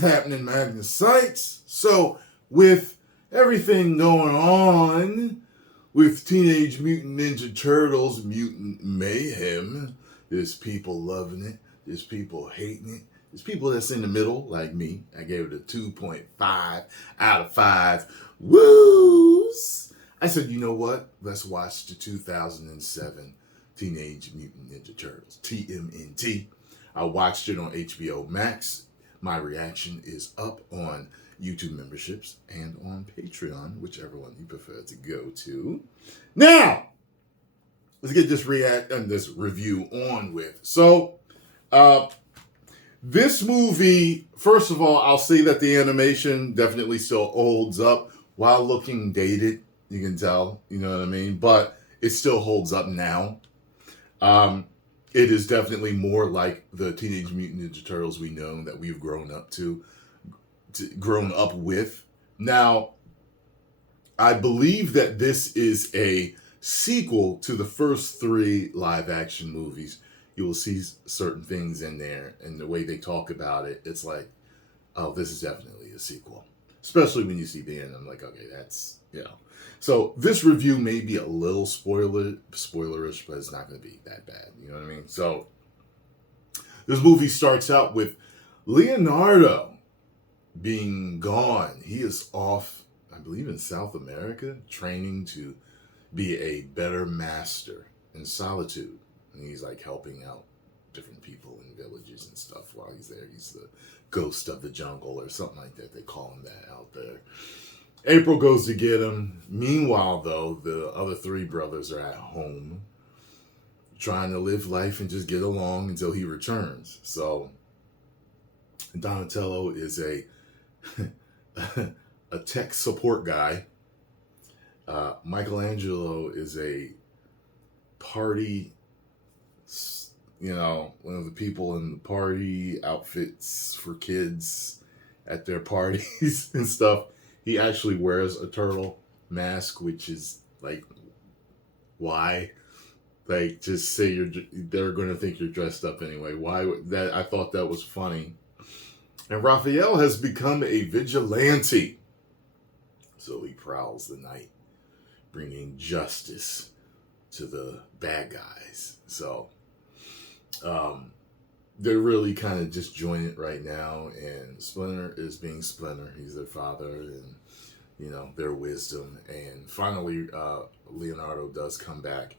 happening, Magnus sites? So, with everything going on with Teenage Mutant Ninja Turtles Mutant Mayhem, there's people loving it, there's people hating it, there's people that's in the middle, like me. I gave it a 2.5 out of 5. Woos! I said, you know what? Let's watch the 2007 Teenage Mutant Ninja Turtles, TMNT. I watched it on HBO Max. My reaction is up on YouTube memberships and on Patreon, whichever one you prefer to go to. Now, let's get this review on with. So, this movie, first of all, I'll say that the animation definitely still holds up while looking dated. You can tell, you know what I mean? But it still holds up now. It is definitely more like the Teenage Mutant Ninja Turtles we know that we've grown up with. Now, I believe that this is a sequel to the first 3 live-action movies. You will see certain things in there, and the way they talk about it, it's like, oh, this is definitely a sequel. Especially when you see the end, I'm like, okay, that's, you know. So this review may be a little spoilerish, but it's not going to be that bad. You know what I mean? So this movie starts out with Leonardo being gone. He is off, I believe, in South America, training to be a better master in solitude. And he's like helping out different people in villages and stuff while he's there. He's the ghost of the jungle or something like that. They call him that out there. April goes to get him. Meanwhile, though, the other 3 brothers are at home trying to live life and just get along until he returns. So Donatello is a tech support guy. Michelangelo is a party, you know, one of the people in the party outfits for kids at their parties and stuff. He actually wears a turtle mask, which is like, why? Like, just say they're going to think you're dressed up anyway. Why would that? I thought that was funny. And Raphael has become a vigilante. So he prowls the night, bringing justice to the bad guys. So, they're really kind of disjointed right now, and Splinter is being Splinter. He's their father, and, you know, their wisdom. And finally, Leonardo does come back,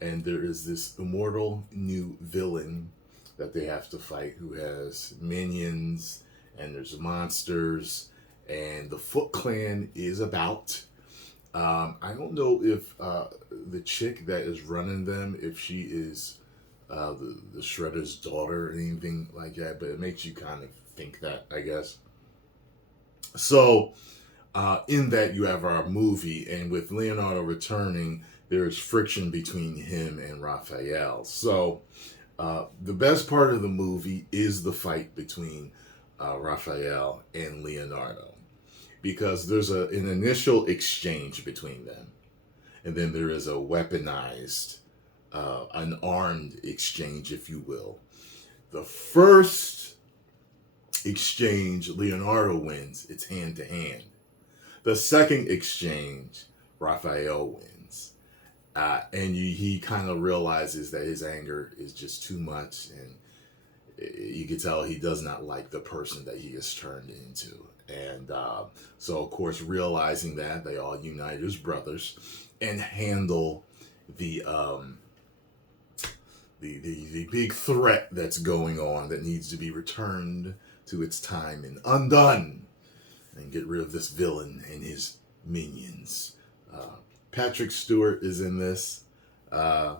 and there is this immortal new villain that they have to fight who has minions, and there's monsters, and the Foot Clan is about. I don't know if the chick that is running them, if she is the Shredder's daughter or anything like that, but it makes you kind of think that, I guess. So, in that you have our movie, and with Leonardo returning, there is friction between him and Raphael. So, the best part of the movie is the fight between Raphael and Leonardo, because there's an initial exchange between them, and then there is a weaponized an armed exchange, if you will. The first exchange, Leonardo wins. It's hand to hand. The second exchange, Raphael wins. And he kind of realizes that his anger is just too much, and you can tell he does not like the person that he has turned into. And so, of course, realizing that, they all unite as brothers and handle the big threat that's going on that needs to be returned to its time and undone, and get rid of this villain and his minions. Patrick Stewart is in this. Let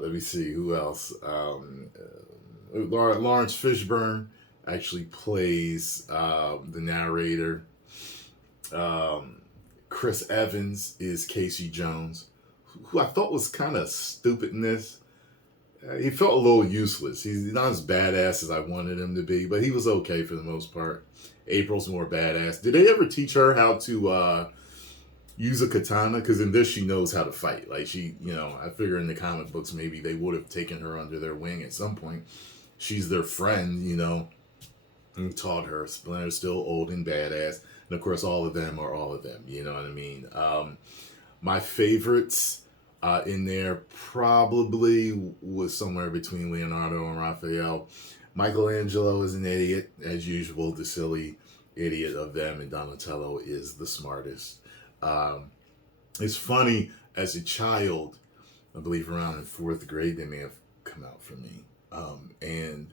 me see who else. Lawrence Fishburne actually plays the narrator. Chris Evans is Casey Jones, who I thought was kind of stupid in this. He felt a little useless. He's not as badass as I wanted him to be, but he was okay for the most part. April's more badass. Did they ever teach her how to use a katana? Because in this, she knows how to fight. Like, she, you know, I figure in the comic books, maybe they would have taken her under their wing at some point. She's their friend, you know. and taught her. Splinter's still old and badass. And of course, all of them are all of them. You know what I mean? My favorites in there probably was somewhere between Leonardo and Raphael. Michelangelo is an idiot, as usual, the silly idiot of them, and Donatello is the smartest. Um, it's funny, as a child, I believe around in fourth grade, they may have come out for me. And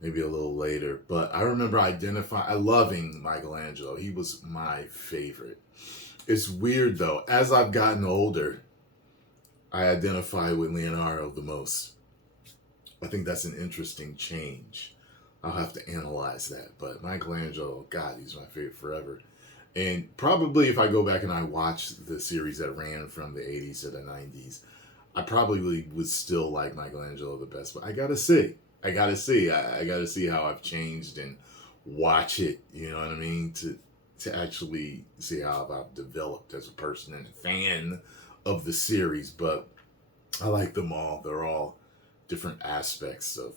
maybe a little later, but I remember loving Michelangelo. He was my favorite. It's weird though, as I've gotten older, I identify with Leonardo the most. I think that's an interesting change. I'll have to analyze that, but Michelangelo, God, he's my favorite forever. And probably if I go back and I watch the series that ran from the 80s to the 90s, I probably would still like Michelangelo the best, but I gotta see. I gotta see. I gotta see how I've changed and watch it. You know what I mean? To actually see how I've developed as a person and a fan of the series. But I like them all. They're all different aspects of,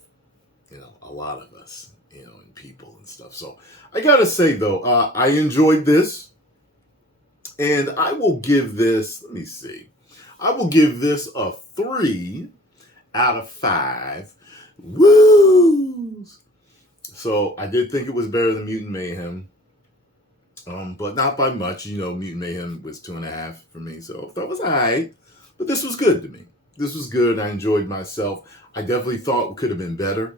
a lot of us, and people and stuff. So I gotta say though, I enjoyed this, and I will give this. Let me see. I will give this a 3 out of 5. Woos! So I did think it was better than Mutant Mayhem, but not by much. Mutant Mayhem was 2.5 for me, so that was alright. But this was good to me. This was good. I enjoyed myself. I definitely thought it could have been better.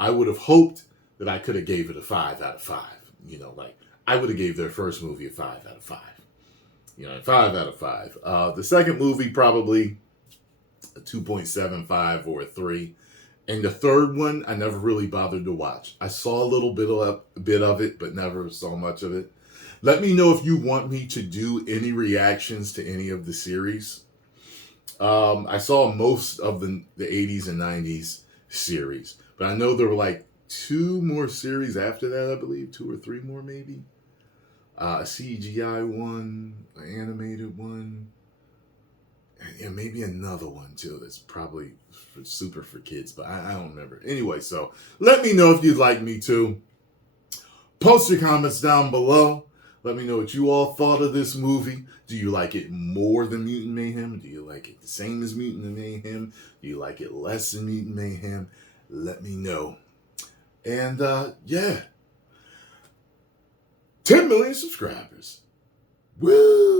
I would have hoped that I could have gave it a 5 out of 5. Like I would have gave their first movie a 5 out of 5. 5 out of 5. The second movie probably a 2.75 or a 3. And the third one, I never really bothered to watch. I saw a little bit of it, but never saw much of it. Let me know if you want me to do any reactions to any of the series. I saw most of the 80s and 90s series, but I know there were like 2 more series after that, I believe. 2 or 3 more, maybe. A CGI one, an animated one, and maybe another one too that's probably super for kids, but I don't remember. Anyway, so let me know if you'd like me to. Post your comments down below. Let me know what you all thought of this movie. Do you like it more than Mutant Mayhem? Do you like it the same as Mutant Mayhem? Do you like it less than Mutant Mayhem? Let me know. And yeah, 10 million subscribers. Woo!